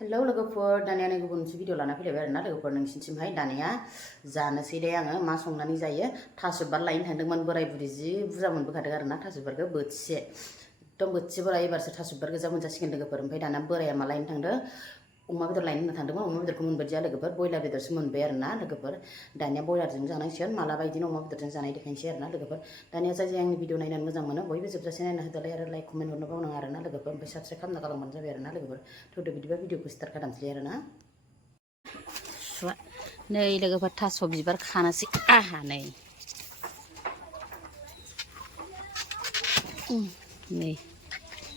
Hello लोगोफोर दानिया नै गुबुन मोनसे भिडिअ लाना फैलायबाय आरोना लोगोफोर नोंसिनिसिमहाय दानिया जानोसै दे आङो मा संनानै जायो थास' बिबार लायनो थांदोंमोन बोराय बुरि जि बुरजा मोनबोखादों आरोना थास' बिबारखौ बोथिसे एकदम बोथिसे बोराय एबारसो थास' बिबार गोजा मोनजासिगोन लोगोफोर ओमफ्राय दाना बोराया मा लायनो थांदों अमा बेदर लायनो होनना थांदोंमोन अमा बेदरखौ मोनबोदिया लोगोफोर ब्रयलार बेदरसो मोनबाय आरोना लोगोफोर दानिया ब्रयलारजों जानांसिगोन मालाबा बिदिनो अमा बेदरजों जानाय देखायनोसै आरोना लोगोफोर दानिया जाय आंनि भिडिअ नायनानै मोजां मोनो बयबो जोबजासे नायना होदोलाय आरो लाइक कमेन्ट हरनो बावनाङा आरोना लोगोफोर ओमफ्राय साबस्क्राइब खालामना गालांबानो जाबाय आरोना लोगोफोर थौदो बिदिबा भिडिअखौ स्टार्ट खालामसै आरोना नै लोगोफोर थास' बिबार खानोसै आहा नै नै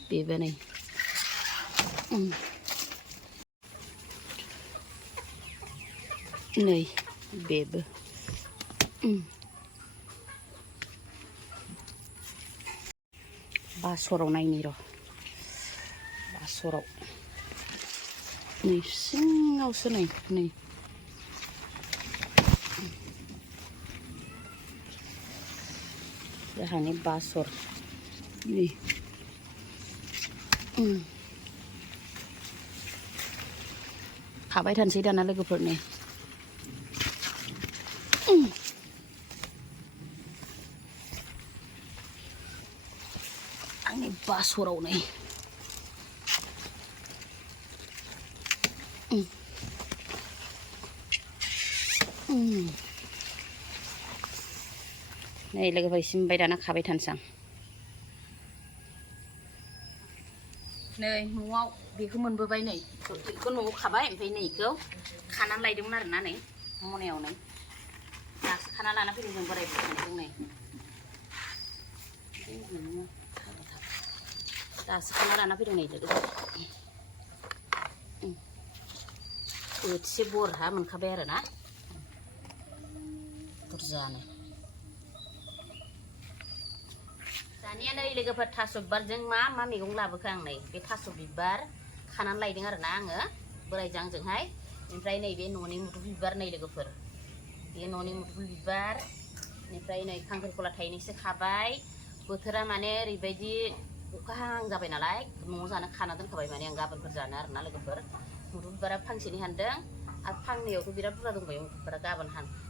बेबो नै नै बेबो बासराव नायनि र' बासराव नै सिङावसो नै जोंहानि बासर नै खाबाय थानोसै दाना लोगोफोर नै आंनि बासराव नै नै लोगोफोर सिमबाय दाना खाबाय थानोसै आं नै न'आव बेखौ मोनबोबाय नै बेखौ न'आव खाबाय ओमफ्राय नै बेखौ खानानै लायदोंमोन आरोना नै मनायाव नै दासो खाना लाना फैदों जों बोराय बुरैजों नै दासो खाना लाना फैदों नै लोगोफोर बोथिसे बरहा मोनखाबाय आरोना बुरजानो दानिया नै लोगोफोर थास' बिबारजों मा मैगं लाबोखो आं नै बे थास' बिबार खानानै लायदों आरोना आङो बोरायजों आंजोंहाय ओमफ्राय नैबे न'नि मुदुफुल बिबार नै लोगोफोर बे न'नि मुदुफुल बिबार बेनिफ्राय नै खांख्रिखला थाइनैसो खाबाय बोथोरा माने ओरैबायदि अखा हाहां जाबाय नालाय न'आव जानो खाना दोनखाबाय माने आं गाबोनफोर जानो आरोना लोगोफोर मुदुफुल बिबारा फांसेनि हानदों आरो फांनैयावथ' बिराद बुरजा दंबायो मुदुफुलफोरा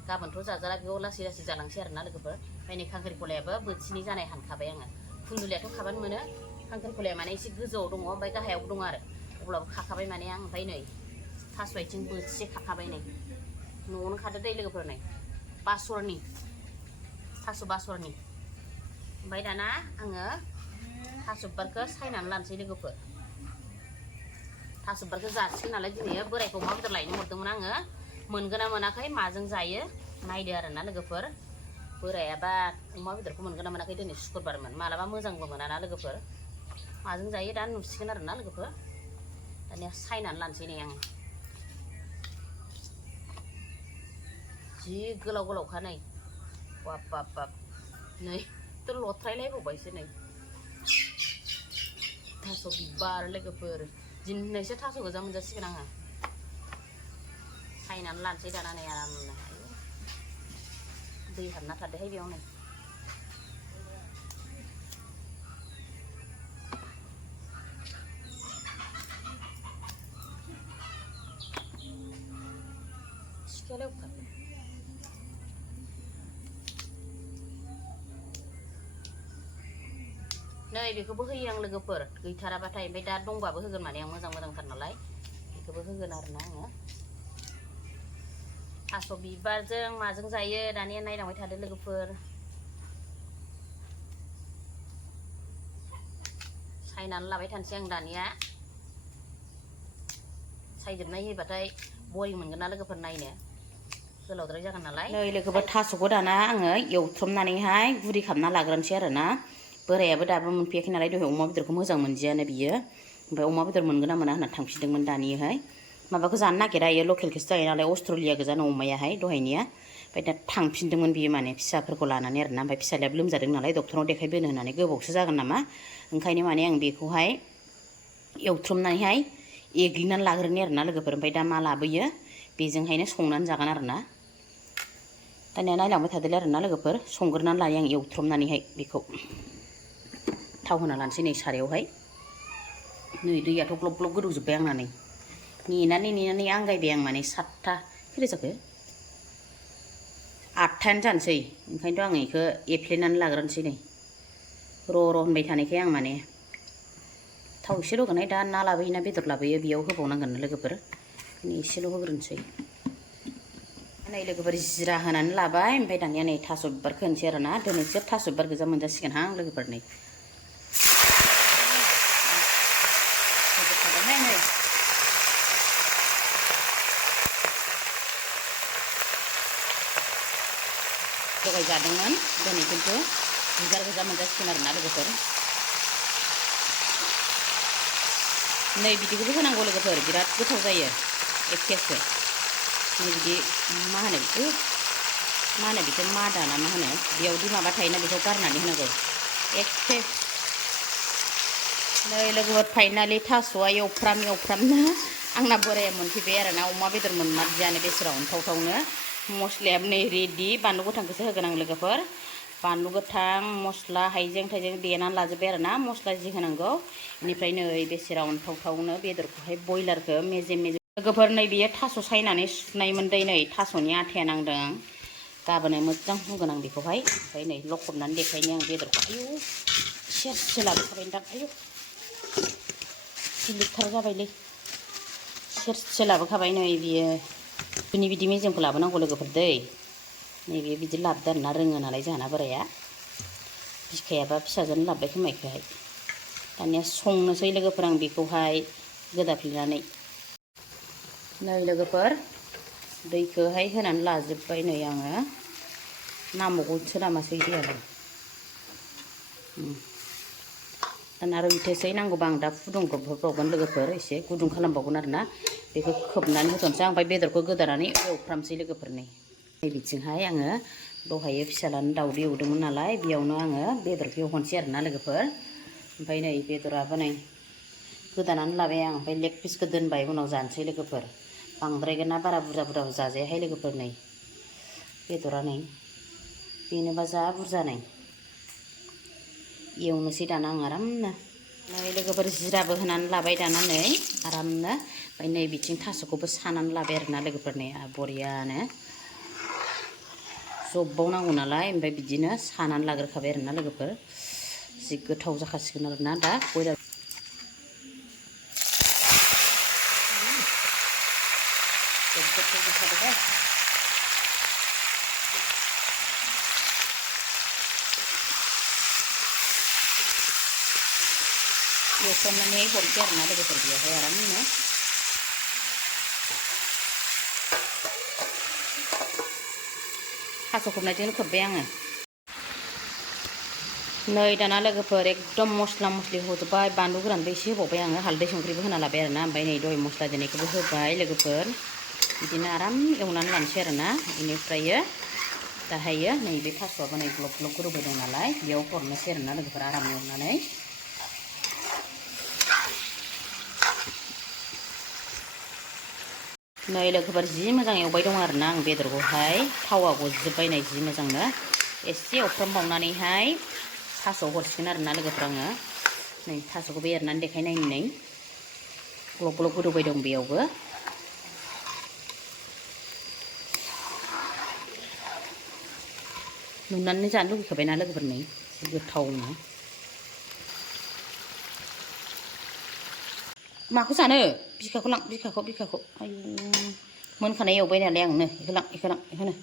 गाबोनथ' जाजाला बेयाव लासै लासै जालांसै आरोना लोगोफोर ओमफ्राय नै खांख्रिखलायाबो बोथिनै जानाय हानखाबाय आङो खुन्दुलियाथ' खाबानो मोनो खांख्रिखलाया माने एसे गोजौआव दङ ओमफ्राय गाहायावबो दङ आरो अब्लाबो खाखाबाय माने आं ओमफ्राय नै थास' आथिं बोथिसे खाखाबाय नै न'आवनो खादो दै लोगोफोर नै बासरनि थास' बासरनि ओमफ्राय दाना आङो थास' बिबारखौ सायनानै लानोसै लोगोफोर थास' बिबारखौ जासिगोन नालाय दिनै बोरायखौ अमा बेदर लायनो हरदोंमोन आङो मोनगोन ना मोनाखै माजों जायो नायदो आरोना लोगोफोर बोरायाबा अमा बेदरखौ मोनगोन ना मोनाखै दिनै शुक्रबारमोन मालाबा मोजांबो मोनाना लोगोफोर माजों जायो दा नुसिगोन आरोना लोगोफोर दानिया सायनानै लानोसै नै आं जि गोलाव गोलावखा नै बाब बाब बाब नै थ' लथ्रायलायबावबायसो नै थास' बिबार लोगोफोर दिनैसो थास' गोजा मोनजासिगोन आङो सायनानै लानोसै दाना नै आरामनो दै हाबना थादोहाय बेयाव नै सिखायालाय अखा नै बेखौबो होयो आं लोगोफोर गैथाराबाथाय ओमफ्राय दा दंबाबो होगोन माने आं मोजांथार नालाय बेखौबो होगोन आरोना आङो थास' बिबारजों माजों जायो दानिया नायलांबाय थादो लोगोफोर सायनानै लाबाय थानोसै आं दानिया सायजोबनाय होबाथाय बरिं मोनगोन ना लोगोफोर नायनो गोलावद्राय जागोन नालाय नै लोगोफोर थास'खौ दाना आङो एवथ्रमनानैहाय गुरै खालामना लाग्रोनोसै आरोना बोरायाबो दाबो मोनफैयाखै नालाय दहाय अमा बेदरखौ मोजां मोनदियानो बियो ओमफ्राय अमा बेदर मोनगोन ना मोना होनना थांफिनदोंमोन दानियाहाय माबाखौ जानो नागिरा इयो लकेलखौसो जायो नालाय अस्ट्रेलिया गोजान अमायाहाय दहायनिया ओमफ्राय दा थांफिनदोंमोन बियो माने फिसाफोरखौ लानानै आरोना ओमफ्राय फिसालायाबो लोमजादों नालाय डक्टरनाव देखायबोनो होननानै गोबावसो जागोन नामा ओंखायनो माने आं बेखौहाय एवथ्रमनानैहाय एग्लिनानै लाग्रोनि आरोना लोगोफोर ओमफ्राय दा मा लाबोयो बेजोंहायनो संनानै जागोन आरोना दानिया नायलांबाय थादोलै आरोना लोगोफोर संग्रोनानै लायो आं एवथ्रमनानैहाय बेखौ थाव होना लानोसै नै सारायावहाय नै दैयाथ' ग्लब ग्लब गोदौजोब्बाय आंना नै नेनानै आंगायबाय आं माने 7था खैथा जाखो 8थायानो जानोसै ओंखायनोथ' आं बेखौ एफ्लेनानै लाग्रोनोसै नै र' होनबाय थानायखाय आं माने थाव एसेल' होगोनहाय दा ना लाबोयोना बेदर लाबोयो बेयाव होबावनांगोन लोगोफोर ओंखायनो एसेल' होग्रोनोसै नै लोगोफोर जिरा होनानै लाबाय ओमफ्राय दानिया नै थास' बिबारखौ होनोसै आरो ना दिनैसो थास' बिबार गोजा मोनजासिगोनहां लोगोफोर नै होजोबखाबायहाय नै लगाय जादोंमोन दिनै खिन्थु बिबार गोजा मोनजासिगोन आरो ना लोगोफोर नै बिदिखौबो होनांगौ लोगोफोर बिराद गोथाव जायो एखेसो नै बिदि मा होनो बेखौ मादा ना मा होनो बेयावदि माबा थायोना बेखौ गारनानै होनांगौ एखे नै लोगोफोर फाइनालि थास'आ एवफ्रामनो आंना बोराया मोनफैबाय आरो ना अमा बेदर मोनमारदियानो बेसोराव अनथावथावनो मस्लायाबो नै रेडि बानलु गोथांखौसो होगोन आं लोगोफोर बानलु गोथां मस्ला हाइजें थाइजें देनानै लाजोब्बाय आरो ना मस्ला जि होनांगौ बेनिफ्राय नै बेसेरा अनथावथावनो बेदरखौहाय बयलारखौ मेजेम लोगोफोर नै बेयो थास' सायनानै सुनायमोन दै नै थास'नि आथाया नांदों गाबोनो मोजां होगोन आं बेखौहाय ओमफ्राय नै लखबनानै देखायनो आं बेदरखौ आयौ सेरसे लाबोखाबायदां आयौ लिटार जाबायलै सेरसे लाबोखाबाय नै बियो बिदि मेजेमखौ लाबोनांगौ लोगोफोर दै नैबे बिदि लाबोदो आरोना रोङो नालाय जोंहाना बोराया बिखायाबा फिसाजोनो लाबोबाय खोमा बेखौहाय दानिया संनोसै लोगोफोर आं बेखौहाय गोदाफ्लेनानै नै लोगोफोर दैखौहाय होनानै लाजोब्बाय नै आङो नांबावगौसो नामासै दैयालाय दाना रुइथोसै नांगौबा आं दा फुदुंब्रबबावगोन लोगोफोर एसे गुदुं खालामबावगोन आरोना बेखौ खोबनानै होथ'नोसै आं ओमफ्राय बेदरखौ गोदानानै एवफ्रामसै लोगोफोर नै बिथिंहाय आङो दहायो फिसालानो दाउदै एवदोंमोन नालाय बेयावनो आङो बेदरखौ एवहरनोसै आरोना लोगोफोर ओमफ्राय नै बेदराबो नै गोदानानै लाबाय आं ओमफ्राय लेग पिसखौ दोनबाय उनाव जानोसै लोगोफोर बांद्रायगोन ना बारा बुरजा जाजायाहाय लोगोफोर नै बेदरा नै बेनोबा जा बुरजा नै एवनोसै दाना आं आरामनो नै लोगोफोर जिराबो होनानै लाबाय दाना नै आरामनो ओमफ्राय नै बिथिं थास'खौबो सानानै लाबाय आरोना लोगोफोर नै बरियानो जब्बावनांगौ नालाय ओमफ्राय बिदिनो सानानै लाग्रोखाबाय आरोना लोगोफोर जि गोथाव जाखासिगोन आरोना दा बयलार एवफ्रामनानै हरसै आरोना लोगोफोर बेयावहाय आरामनो थास' खोबनायजोंनो खोब्बाय आङो नै दाना लोगोफोर एकदम मस्ला मस्लि होजोब्बाय बानलु गोरानबो एसे होबावबाय आङो हालदै संख्रिबो होना लाबाय आरोना ओमफ्राय नै दहाय मस्ला देनायखौबो होबाय लोगोफोर बिदिनो आराम एवनानै लानोसै आरोना बेनिफ्रायो दाहायो नैबे थास'आबो नै ग्लब ग्लब गोदौबाय दं नालाय बेयाव हरनोसै आरोना लोगोफोर आराम एवनानै नै लोगोफोर जि मोजां एवबाय दं आरोना आं बेदरखौहाय थावा गजोब्बाय नै जि मोजांनो एसे एवफ्रामबावनानैहाय थास'आव हरसिगोन आरोना लोगोफोर आङो नै थास'खौबो एरनानै देखायनायनि नै ग्लब ग्लब गोदौबाय दं बेयावबो नुनानै जानो लुगैखाबायना लोगोफोर नै गोथावनो माखौ जानो बिखाखौ लां बिखाखौ आयु मोनखानाय एवबाय नालाय आंनो बेखौ लां बेखौनो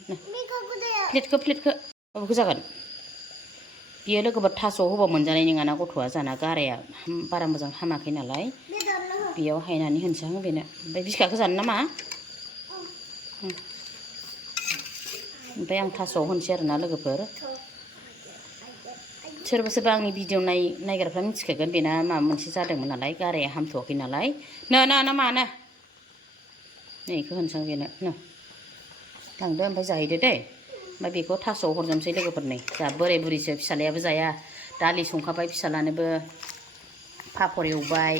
प्लेटखौ बबेखौ जागोन बियो लोगोफोर थास'आव होबा मोनजानाय नङाना गथ'आ जाना गाराया बारा मोजां हामाखै नालाय बेयाव हायनानै होनोसै आं बेनो ओमफ्राय बिखाखौ जानो नामा ओमफ्राय आं थास'आव होनोसै आरोना लोगोफोर सोरबा सोरबा आंनि भिडिअ नायग्राफ्रा मिथिखागोन बेना माबा मोनसे जादोंमोन नालाय गाराया हामथ'वाखै नालाय ना मानो नै बेखौ होनसां बेनो लांदो ओमफ्राय जाहैदो दे ओमफ्राय बेखौ थास'आव हरजोबनोसै लोगोफोर नै जा बोराय बुरैसो फिसालायाबो जाया दालि संखाबाय फिसालानोबो पापर एवबाय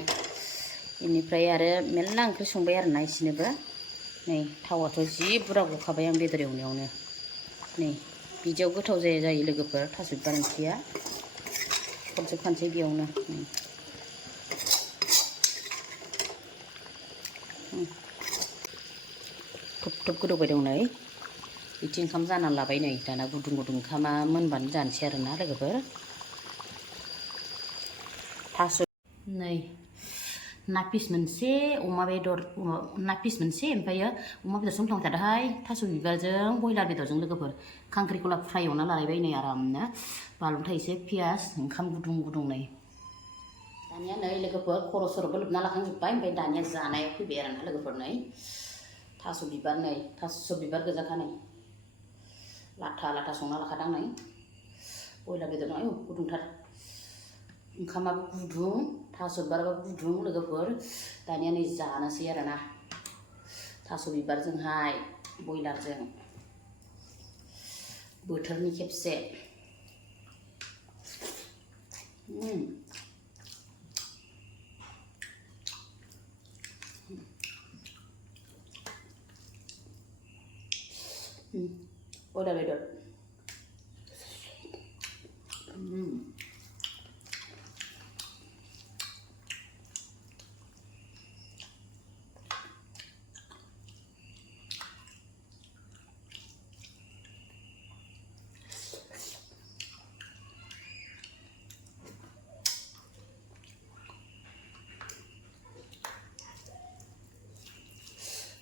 बेनिफ्राय आरो मेरला ओंख्रि संबाय आरोना इसोरनोबो नै थावाथ' जि बुरजा गखाबाय आं बेदर एवनायावनो नै बिदियाव गोथाव जायो लोगोफोर थास' बिबार ओंख्रिया हरजोबखानोसै बेयावनो थुब गोदौबाय दं नै बिथिं ओंखाम जाना लाबाय नै दाना गुदुं ओंखामा मोनबानो जानोसै आरोना लोगोफोर थास' नै ना पिस मोनसे अमा बेदर ना पिस मोनसे ओमफ्रायो अमा बेदर संफ्राम थादोंहाय थास' बिबारजों बयलार बेदरजों लोगोफोर खांख्रिखला फ्राय एवना लालायबाय नै आरामनो बानलु थाइसे पियास ओंखाम गुदुं नै दानिया नै लोगोफोर खर' सर'बो लोबना लाखांजोब्बाय ओमफ्राय दानिया जानायाव फैबाय आरोना लोगोफोर नै थास' बिबार नै थास' बिबार गोजाखा नै लाथा संना लाखादां नै बयलार बेदर आयौ गुदुंथार ओंखामाबो गुदुं थास' बिबाराबो गुदुं लोगोफोर दानिया नै जानोसै आरोना थास' बिबारजोंहाय बयलारजों बोथोरनि खेबसे bọylar बेदर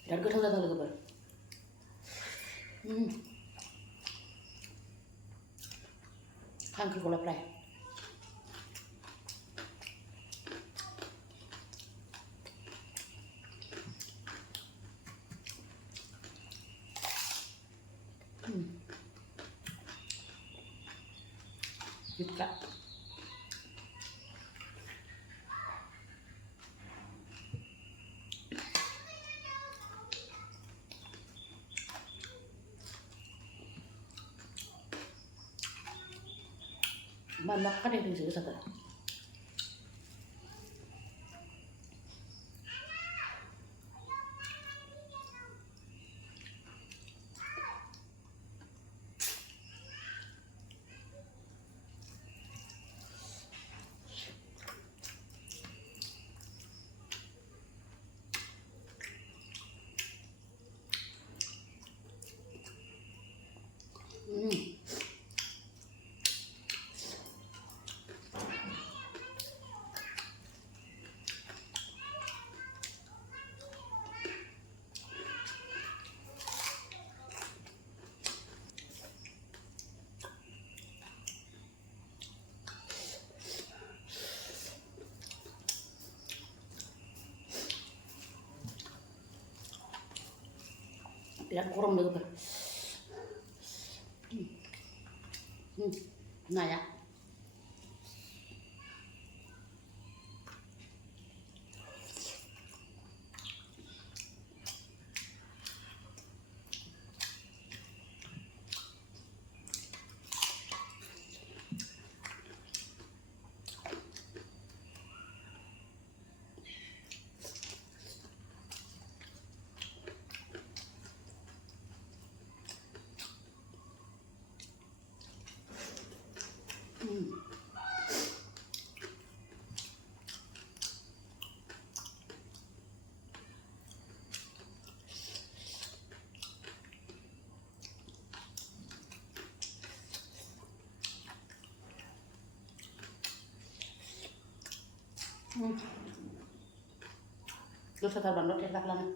बिराद गोथाव जादों लोगोफोर खांख्रिखला फ्राय buka makan yang di sini saja. Biar kurang dulu ber. Nah ya. Terus setelah bandot ya tak lama.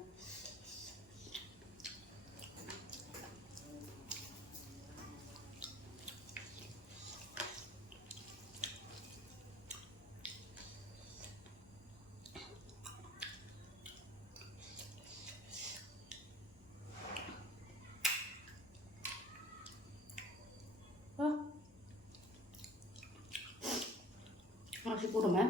Masih kurang ya.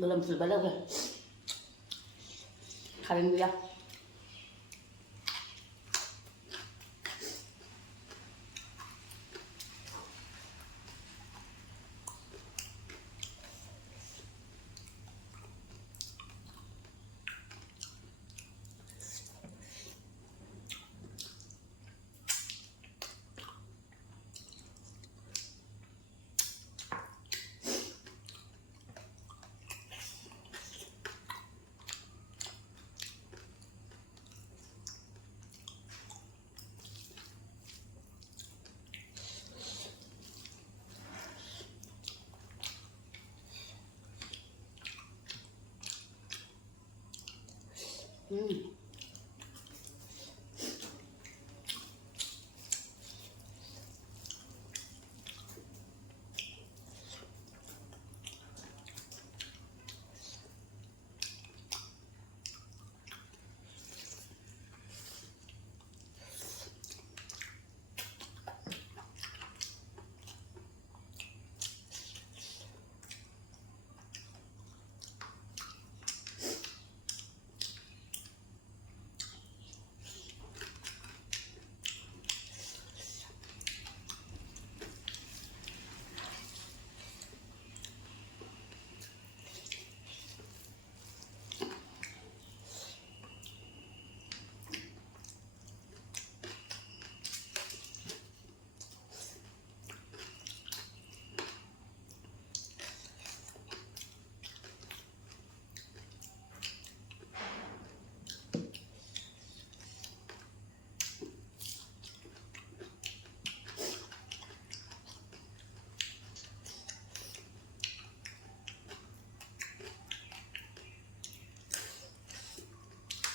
Belum sebalik ya. Kalian ya.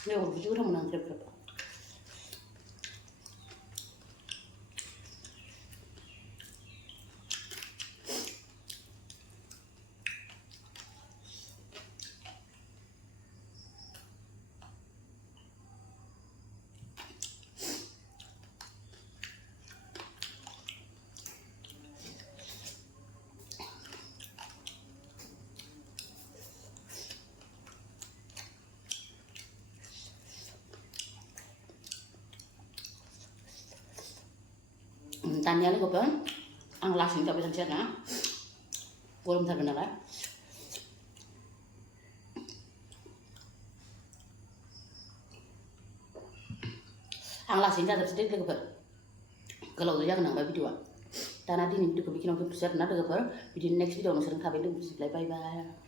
Ini aku juga udah menang grab. Tanya lagi kan, ang lasing tak bisa siapa, belum terbenar lah. Ang lasing tak bisa lagi kan, kalau tu jangan nambah video. Dan nanti ni video bikin orang besar, nanti kan video next video orang sering kabel tu, bye bye.